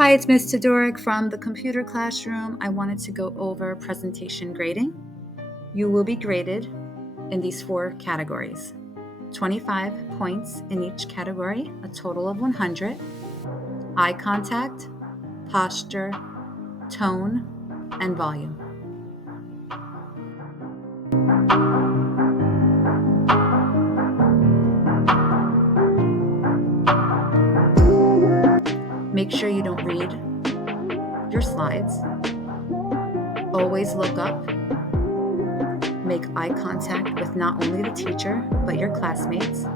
Hi, it's Ms. Todoric from the computer classroom. I wanted to go over presentation grading. You will be graded in these 4 categories. 25 points in each category, a total of 100. Eye contact, posture, tone, and volume. Make sure you don't read your slides. Always look up. Make eye contact with not only the teacher, but your classmates.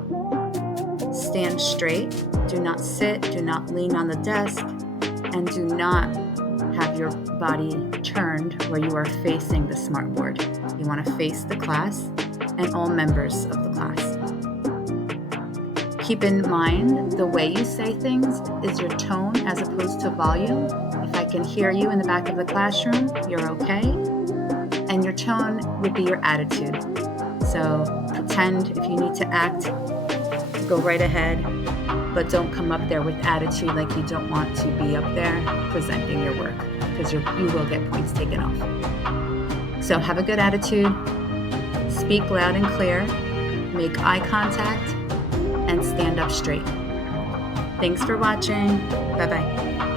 Stand straight. Do not sit. Do not lean on the desk. And do not have your body turned where you are facing the smartboard. You want to face the class and all members of the class. Keep in mind the way you say things is your tone as opposed to volume. If I can hear you in the back of the classroom, you're okay. And your tone would be your attitude. So pretend if you need to act, go right ahead, but don't come up there with attitude like you don't want to be up there presenting your work, because you will get points taken off. So have a good attitude, speak loud and clear, make eye contact, and stand up straight. Thanks for watching. Bye-bye.